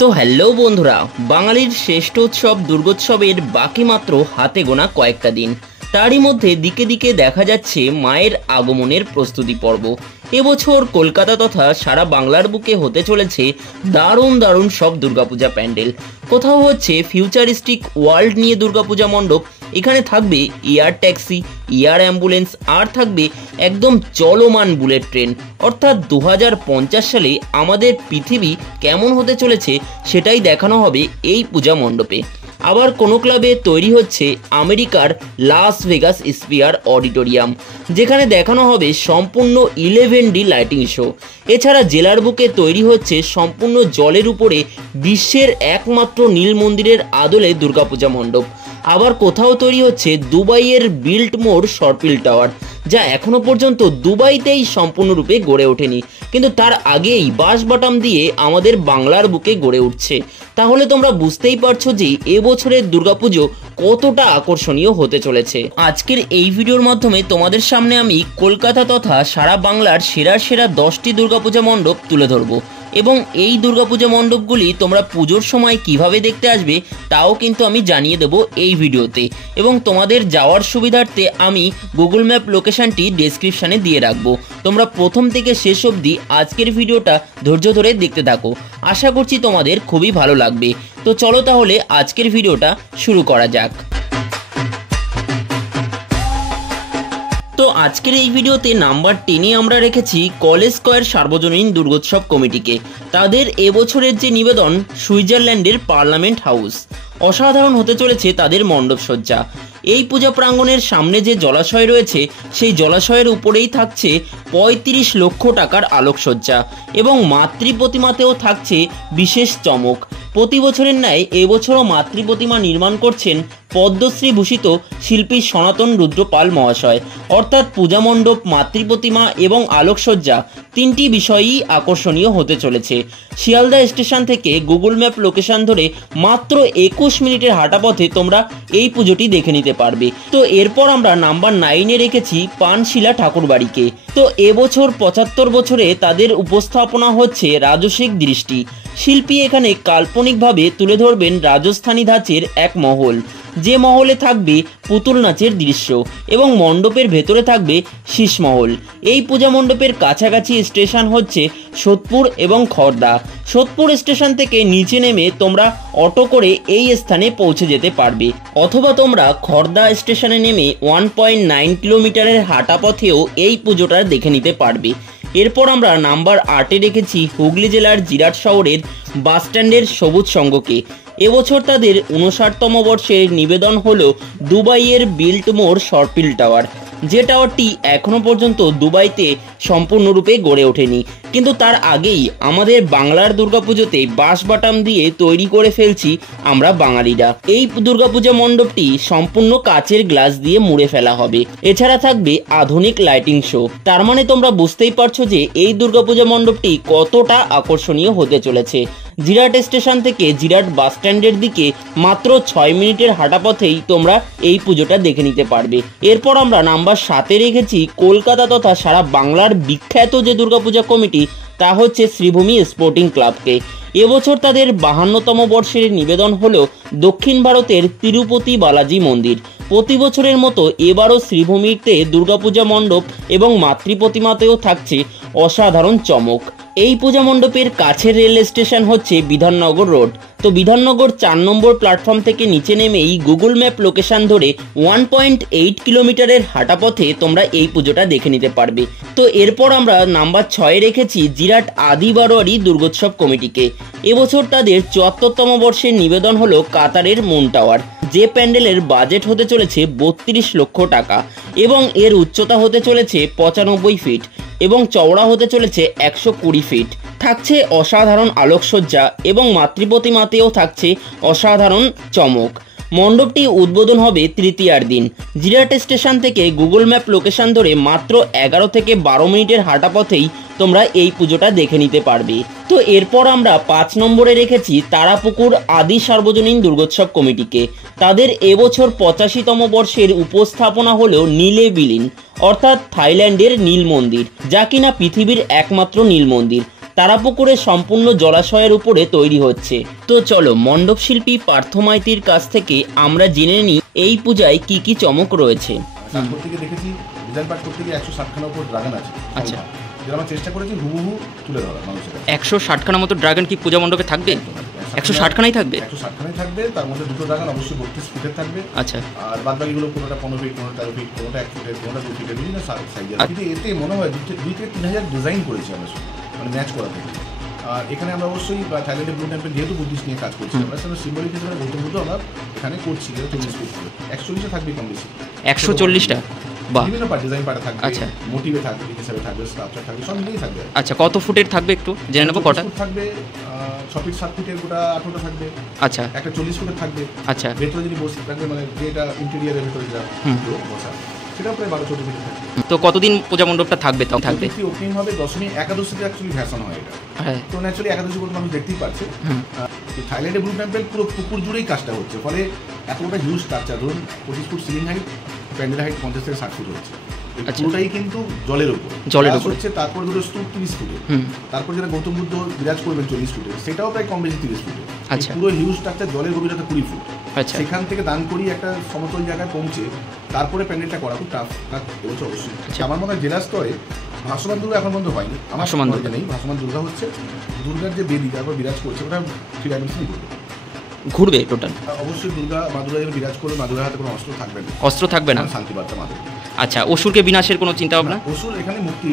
তো হ্যালো বন্ধুরা, বাঙালির শ্রেষ্ঠ উৎসব দুর্গোৎসবের বাকি মাত্র হাতে গোনা কয়েকটা দিন। তারই মধ্যে দিকে দিকে দেখা যাচ্ছে মায়ের আগমনের প্রস্তুতি পর্ব। এবছর কলকাতা তথা সারা বাংলার বুকে হতে চলেছে দারুণ দারুণ সব দুর্গাপূজা প্যান্ডেল। কোথাও হচ্ছে ফিউচারিস্টিক ওয়ার্ল্ড নিয়ে দুর্গাপূজা মণ্ডপ, এখানে থাকবে এয়ার ট্যাক্সি, এয়ার অ্যাম্বুলেন্স, আর থাকবে একদম চলমান বুলেট ট্রেন। অর্থাৎ 2050 সালে আমাদের পৃথিবী কেমন হতে চলেছে সেটাই দেখানো হবে এই পূজা মণ্ডপে। আবার কোনো ক্লাবে তৈরি হচ্ছে আমেরিকার লাস ভেগাস স্পিয়ার অডিটোরিয়াম, যেখানে দেখানো হবে সম্পূর্ণ 11D লাইটিং শো। এছাড়া জেলার বুকে তৈরি হচ্ছে সম্পূর্ণ জলের উপরে বিশ্বের একমাত্র নীল মন্দিরের আদলে দুর্গাপূজা মণ্ডপ। আবার কোথাও তৈরি হচ্ছে দুবাইয়ের বিল্টমোর সরপিল টাওয়ার, যা এখনো পর্যন্ত দুবাইতেই সম্পূর্ণরূপে গড়ে ওঠেনি, কিন্তু তার আগেই বাঁশবাটাম দিয়ে আমাদের বাংলার বুকে গড়ে উঠছে। তাহলে তোমরা বুঝতেই পারছো যে এবছরের দুর্গাপুজো কতটা আকর্ষণীয় হতে চলেছে। আজকের এই ভিডিওর মাধ্যমে তোমাদের সামনে আমি কলকাতা তথা সারা বাংলার সেরা সেরা 10টি দুর্গাপূজা মণ্ডপ তুলে ধরবো, এবং এই দুর্গাপূজা মণ্ডপগুলি তোমরা পুজোর সময় কিভাবে দেখতে আসবে তাও কিন্তু আমি জানিয়ে দেবো এই ভিডিওতে। এবং তোমাদের যাওয়ার সুবিধার্থে আমি গুগল ম্যাপ লোকেশনটি ডেসক্রিপশানে দিয়ে রাখবো। তোমরা প্রথম থেকে শেষ অবধি আজকের ভিডিওটা ধৈর্য ধরে দেখতে থাকো, আশা করছি তোমাদের খুবই ভালো লাগবে। তো চলো তাহলে আজকের ভিডিওটা শুরু করা যাক। তো আজকের এই ভিডিওতে নাম্বার 10-এ আমরা রেখেছি কলেজ স্কয়ার সার্বজনীন দুর্গোৎসব কমিটিকে। তাদের এবছরের যে নিবেদন সুইজারল্যান্ডের পার্লামেন্ট হাউস। অসাধারণ হতে চলেছে তাদের মণ্ডপসজ্জা। এই পূজা প্রাঙ্গণের সামনে যে জলাশয় রয়েছে সেই জলাশয়ের উপরেই থাকছে 35 লক্ষ টাকার আলোকসজ্জা, এবং মাতৃ প্রতিমাতেও থাকছে বিশেষ চমক। প্রতি বছরের ন্যায় এবছরও মাতৃ প্রতিমা নির্মাণ করছেন পদ্মশ্রী ভূষিত শিল্পী সনাতন রুদ্র পাল মহাশয়। অর্থাৎ পূজা মণ্ডপ, মাতৃ প্রতিমা এবং আলোকসজ্জা তিনটি বিষয়ই আকর্ষণীয় হতে চলেছে। শিয়ালদা স্টেশন থেকে গুগল ম্যাপ লোকেশন ধরে মাত্র 21 মিনিটের হাঁটা পথে তোমরা এই পুজোটি দেখে নিতে পারবে। তো এরপর আমরা নাম্বার 9-এ রেখেছি পানশিলা ঠাকুরবাড়িকে। তো এবছর 75 বছরে তাদের উপস্থাপনা হচ্ছে রাজসিক দৃষ্টি। শিল্পী এখানে কাল্পনিকভাবে তুলে ধরবেন রাজস্থানী ধাঁচের এক মহল, যে মহলে থাকবে পুতুল নাচের দৃশ্য, এবং মণ্ডপের ভেতরে থাকবে শীষমহল। এই পূজা মণ্ডপের কাছাকাছি স্টেশন হচ্ছে সোদপুর এবং খড়দা। সোদপুর স্টেশন থেকে নিচে নেমে তোমরা অটো করে এই স্থানে পৌঁছে যেতে পারবে, অথবা তোমরা খড়দা স্টেশনে নেমে 1.9 কিলোমিটারের হাঁটা পথেও এই পুজোটা দেখে নিতে পারবে। এরপর আমরা নাম্বার 8-এ রেখেছি হুগলি জেলার জিরাট শহরের বাসস্ট্যান্ডের সবুজ সংঘকে। এবছর তাদের 59তম বর্ষের নিবেদন হলো দুবাইয়ের বিল্টমোর সরপিল টাওয়ার, যে টাওয়ারটি এখনো পর্যন্ত দুবাইতে সম্পূর্ণরূপে গড়ে ওঠেনি, কিন্তু তার আগেই আমাদের বাংলার দুর্গাপুজোতে বাঁশবাটাম দিয়ে তৈরি করে ফেলছি আমরা বাঙালিরা। এই দুর্গাপূজা মণ্ডপটি সম্পূর্ণ কাচের গ্লাস দিয়ে মুড়ে ফেলা হবে। এছাড়া থাকবে আধুনিক লাইটিং শো। তার মানে তোমরা বুঝতেই পারছো যে এই দুর্গাপূজা মণ্ডপটি কতটা আকর্ষণীয় হতে চলেছে। জিরাট স্টেশন থেকে জিরাট বাস স্ট্যান্ডের দিকে মাত্র 6 মিনিটের হাঁটা পথেই তোমরা এই পুজোটা দেখে নিতে পারবে। এরপর আমরা নাম্বার 7-এ রেখেছি কলকাতা তথা সারা বাংলার বিখ্যাত যে দুর্গাপূজা কমিটি, তা হচ্ছে শ্রীভূমি স্পোর্টিং ক্লাবকে। এবছর তাদের 52তম বর্ষের নিবেদন হলো দক্ষিণ ভারতের তিরুপতি বালাজি মন্দির। প্রতি বছরের মতো এবারও শ্রীভূমিতে দুর্গাপূজা মণ্ডপ এবং মাতৃ প্রতিমাতেও থাকছে অসাধারণ চমক। এই পূজা মণ্ডপের কাছের রেল স্টেশন হচ্ছে বিধাননগর রোড। তো বিধাননগর 4 নম্বর প্ল্যাটফর্ম থেকে নিচে নেমেই গুগল ম্যাপ লোকেশন ধরে 1.8 কিলোমিটারের হাঁটা পথে তোমরা এই পুজোটা দেখে নিতে পারবে। তো এরপর আমরা নাম্বার 6-এ রেখেছি জিরাট আদি বারোয়ারি দুর্গোৎসব কমিটিকে। এবছর তাদের 74তম বর্ষের নিবেদন হলো কাতারের মুন টাওয়ার, যে প্যান্ডেলের বাজেট হতে চলেছে 32 লক্ষ টাকা, এবং এর উচ্চতা হতে চলেছে 95 ফিট এবং চওড়া হতে চলেছে 120 ফিট। থাকছে অসাধারণ আলোকসজ্জা এবং মাতৃপ্রতিমাতেও থাকছে অসাধারণ চমক। মণ্ডপটি উদ্বোধন হবে তৃতীয়ার দিন। জিরাট স্টেশন থেকে গুগল ম্যাপ লোকেশন ধরে মাত্র 11 থেকে 12 মিনিটের হাঁটা পথেই তোমরা এই পুজোটা দেখে নিতে পারবে। তো এরপর আমরা 5 নম্বরে রেখেছি তারাপুকুর আদি সার্বজনীন দুর্গোৎসব কমিটিকে। তাদের এবছর 85তম বর্ষের উপস্থাপনা হলো নীলে বিলীন, অর্থাৎ থাইল্যান্ডের নীল মন্দির, যা কিনা পৃথিবীর একমাত্র নীল মন্দির। তারাপুকুরে সম্পূর্ণ জলাশয়ের উপরে তৈরি হচ্ছে। তো চলো মণ্ডপ শিল্পী পার্থ মাইতির কাছ থেকে আমরা জেনে নিই এই পূজায় কি কি চমক রয়েছে। দেখেছি ডিজাইন পার্ট করতে গিয়ে 160খানার উপর ড্রাগন আছে। আচ্ছা, যেটা আমরা চেষ্টা করেছি হুবহু তুলে ধরা মানুষের। 160খানা মতো ড্রাগন কি পূজা মণ্ডপে থাকবে? 160খানাই থাকবে? 160খানাই থাকবে, তার মধ্যে দুটো ড্রাগন অবশ্যই 32 ফিটের থাকবে। আচ্ছা, আর বাদ বাকিগুলো কোনোটা 15 ফিট, কোনোটা 13 ফিট, কোনোটা 1 ফিটের, কোনোটা 2 ফিটের, বিভিন্ন সাইজের। কিন্তু এতে মনে হয় 2 থেকে 3000 ডিজাইন করেছি আমরা, মানে ম্যাচ করা থেকে। আর এখানে আমরা অবশ্যই থাইল্যান্ডের ব্লু টেম্পল যেহেতু বুদ্ধিস্ট নিয়ে কাজ করছি আমরা, সেটা সিম্বলিক হিসেবে গৌতম বুদ্ধ আমরা এখানে করছি। 40 ফিট, 140টা থাকবে কম বেশি। 140টা বিভিন্ন পার্ট ডিজাইন পার্ট থাকবে। আচ্ছা, মোটিভে থাকবে, হিসাবে থাকবে, স্ট্রাকচার থাকবে, সব মিলিয়ে থাকবে। আচ্ছা, কত ফুটের থাকবে একটু জেনে নেবো? কটা থাকবে? 6 ফিট 7 ফিটের গোটা 18টা থাকবে। আচ্ছা, একটা 40 ফুটের থাকবে। আচ্ছা, ভেতরে যদি বসে থাকবে, মানে যেটা ইন্টেরিয়ারের ভেতরে যা বসা, সেটা প্রায় 12-14 ফিট থাকবে। তো কতদিন পূজা মণ্ডপটা থাকবে? তাও থাকবে ওপেনিং হবে দশমী একাদশীতে অ্যাকচুয়ালি ভ্যাশন হয় এটা। তো ন্যাচুরালি একাদশী বলতে মানুষ দেখতেই পাচ্ছে। থাইল্যান্ডের ব্লু টেম্পল পুরো পুকুর জুড়েই কাজটা হচ্ছে, ফলে এতটা হিউজ স্ট্রাকচার, ধরুন 25 foot ceiling height, pandal height 50 থেকে 60 ফুট হচ্ছে। পুরোটাই কিন্তু জলের উপর হচ্ছে। তারপর ধরো স্তূপ 30 ফুটে, তারপর যেটা গৌতম বুদ্ধ বিরাজ করবেন 40 ফুটে, সেটাও প্রায় কম বেশি 30 ফুটে। পুরো হিউজ স্ট্রাকচার, জলের গভীরতা 20 ফুট। সেখান থেকে দান করি একটা সমতল জায়গায় পৌঁছে তারপরে প্যান্ডেলটা করা খুব টাফ কাজ এবছর অবশ্যই। আমার মনে হয় জেলা স্তরে ভাসমান দুর্গা এখন পর্যন্ত হয়নি। আমার সমান্তরে নেই ভাসমান দুর্গা হচ্ছে। দুর্গার যে বেদি তারপর বিরাজ করছে, ওটা 3 ডাইমেনশনই ঘুরবে টোটাল। অবশ্যই দুর্গা মা দুর্গা যখন বিরাজ করবে, মা দুর্গার হাতে কোনো অস্ত্র থাকবে না। অস্ত্র থাকবে না, শান্তি বার্তা মা দুর্গা। আচ্ছা, অসুরকে বিনাশের কোনো চিন্তা ভাবনা? অসুর এখানে মুক্তি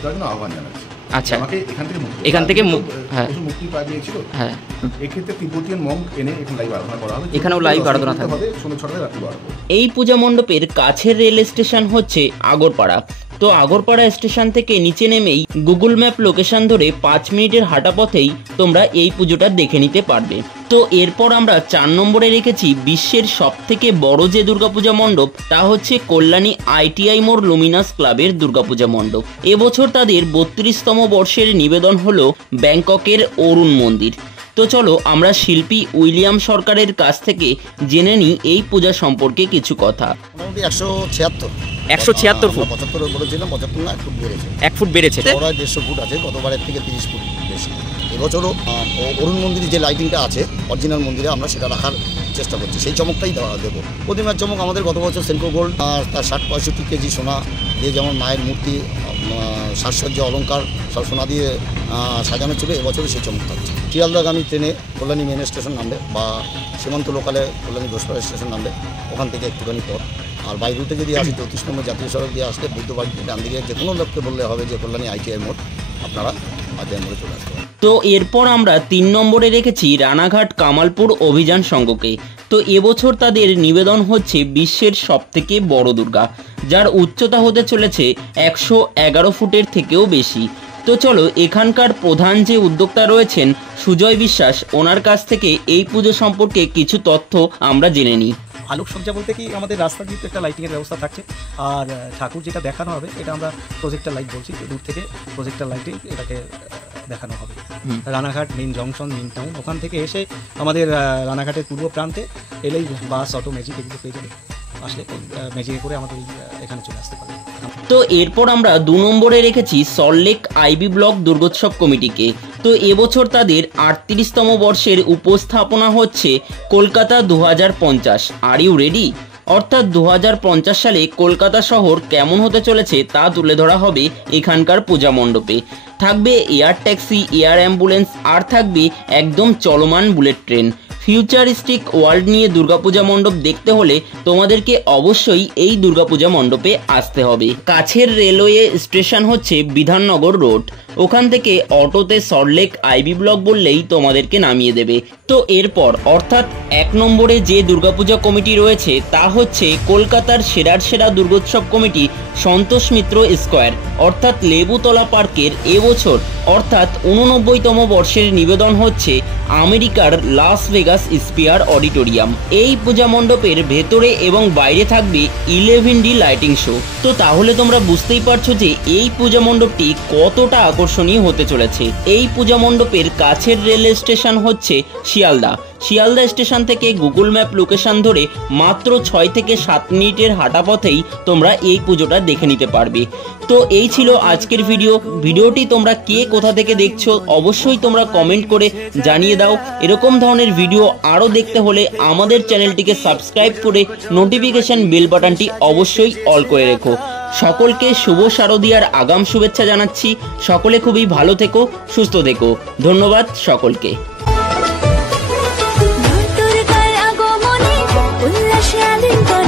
তার জন্য আহ্বান জানাচ্ছে। আচ্ছা, আমাকে এখান থেকে মুক্তি পাওয়া গিয়েছিল। হ্যাঁ, এক্ষেত্রে তিব্বতীয়ান মঙ্ক এনে এখানে লাইভ আরাধনা করা হবে। এখানেও লাইভ আরাধনা থাকবে সন্ধ্যা 6টায় রাত্রি 12টা। এই পূজা মণ্ডপের কাছের রেল স্টেশন হচ্ছে আগরপাড়া। তো আগরপাড়া স্টেশন থেকে নিচে নেমেই গুগল ম্যাপ লোকেশন ধরে 5 মিনিটের হাঁটা পথেই তোমরা এই পুজোটা দেখে নিতে পারবে। তো এরপর আমরা 4 নম্বরে রেখেছি বিশ্বের সবথেকে বড় যে দুর্গাপূজা মণ্ডপ, তা হচ্ছে কল্যাণী ITI মোড় লুমিনাস ক্লাবের দুর্গাপূজা মণ্ডপ। এবছর তাদের 32তম বর্ষের নিবেদন হলো ব্যাংককের অরুণ মন্দির। তো চলো আমরা শিল্পী উইলিয়াম সরকারের কাছ থেকে জেনে নিই এই পূজা সম্পর্কে কিছু কথা। মোটামুটি 176 ফুট। 75 বলেছিলাম, 75 না 1 ফুট বেড়েছে। 1 ফুট বেড়েছে। 150 ফুট আছে, গতবারের থেকে 30 ফুট বেশি। এবছরও অরুণ মন্দিরে যে লাইটিংটা আছে অরিজিনাল মন্দিরে, আমরা সেটা রাখার চেষ্টা করছি, সেই চমকটাই দেবো। প্রতিমার চমক আমাদের গত বছর সেনকো গোল্ড আর তার 60-65 কেজি সোনা দিয়ে, যেমন মায়ের মূর্তি, সাজসজ্জা, অলঙ্কার সব সোনা দিয়ে সাজানো ছিল, এবছরও সেই চমক থাকছে। শিয়ালদাগামী ট্রেনে কল্যাণী মেন স্টেশন নামবে, বা সীমান্ত লোকালে কল্যাণী ঘোষপাড়া স্টেশন নামবে, ওখান থেকে একটুখানি পর। আর বাই রুটে যদি আসি 34 নম্বর জাতীয় সড়ক দিয়ে আসলে বুদ্ধবাড়ি ডান দিকে যে কোনো লোককে বললে হবে যে কল্যাণী ITI মোড়, আপনারা ITI মোড়ে চলে আসতে পারেন। তো এরপর আমরা 3 নম্বরে রেখেছি রানাঘাট কামালপুর অভিযান সংঘকে। তো এবছর তাদের নিবেদন হচ্ছে বিশ্বের সবথেকে বড় দুর্গা, যার উচ্চতা হতে চলেছে 111 ফুটের থেকেও বেশি। তো চলো এখানকার প্রধান যে উদ্যোক্তা রয়েছেন সুজয় বিশ্বাস, ওনার কাছ থেকে এই পুজো সম্পর্কে কিছু তথ্য আমরা জেনে নিই। আলোকসজ্জা বলতে কি, আমাদের রাস্তা দিয়ে একটা লাইটিংয়ের ব্যবস্থা থাকছে, আর ঠাকুর যেটা দেখানো হবে এটা আমরা প্রজেক্টর লাইট বলছি, দূর থেকে প্রজেক্টর লাইটিং এটাকে দেখানো হবে। Ranaghat main junction, main town, ওখান থেকে এসে আমাদের রানাঘাটের পূর্ব প্রান্তে এলেই বাস, অটো, ম্যাজিক এগুলো পেয়ে যাবে। আসলে ম্যাজিকে করে আমাদের এখানে চলে আসতে পারবে। তো এরপর আমরা 2 নম্বরে রেখেছি সল্টলেক IB ব্লক দুর্গোৎসব কমিটিকে। তো এবছর তাদের 38তম বর্ষের উপস্থাপনা হচ্ছে কলকাতা 2050। Are you ready? অর্থাৎ 2050 সালে কলকাতা শহর কেমন হতে চলেছে তা তুলে ধরা হবে এখানকার পূজা মণ্ডপে। থাকবে এয়ার ট্যাক্সি, এয়ার অ্যাম্বুলেন্স, আর থাকবে একদম চলমান বুলেট ট্রেন। ফিউচারিস্টিক ওয়ার্ল্ড নিয়ে দুর্গাপূজা মণ্ডপ দেখতে হলে তোমাদেরকে অবশ্যই এই দুর্গাপূজা মণ্ডপে আসতে হবে। কাছের রেলওয়ে স্টেশন হচ্ছে বিধাননগর রোড, ওখান থেকে অটোতে সল্টলেক IB ব্লক বললেই তোমাদেরকে নামিয়ে দেবে। তো এরপর অর্থাৎ 1 নম্বরে যে দুর্গাপূজা কমিটি রয়েছে তা হচ্ছে কলকাতার সেরা দুর্গোৎসব কমিটি সন্তোষ মিত্র স্কোয়ার, অর্থাৎ লেবুতলা পার্কের এবছর অর্থাৎ 89তম বর্ষের নিবেদন হচ্ছে আমেরিকার লাস ভেগাস স্পিয়ার অডিটোরিয়াম। এই পূজা মণ্ডপের ভেতরে এবং বাইরে থাকবে 11D লাইটিং শো। তো তাহলে তোমরা বুঝতেই পারছো যে এই পূজা মণ্ডপটি কতটা আকর্ষণীয় আকর্ষণীয় হতে চলেছে। এই পূজা মণ্ডপের কাছের রেল স্টেশন হচ্ছে শিয়ালদা। শিয়ালদা স্টেশন থেকে গুগল ম্যাপ লোকেশন ধরে মাত্র 6 থেকে 7 মিনিটের হাঁটা পথেই তোমরা এই পুজোটা দেখে নিতে পারবে। তো এই ছিল আজকের ভিডিওটি তোমরা কে কোথা থেকে দেখছো অবশ্যই তোমরা কমেন্ট করে জানিয়ে দাও। এরকম ধরনের ভিডিও আরও দেখতে হলে আমাদের চ্যানেলটিকে সাবস্ক্রাইব করে নোটিফিকেশন বেল বাটনটি অবশ্যই অল করে রেখো। সকলকে শুভ শারদীয়ার আগাম শুভেচ্ছা জানাচ্ছি। সকলে খুবই ভালো থেকো, সুস্থ থেকো। ধন্যবাদ সকলকে। উল্লাসে আলিঙ্গন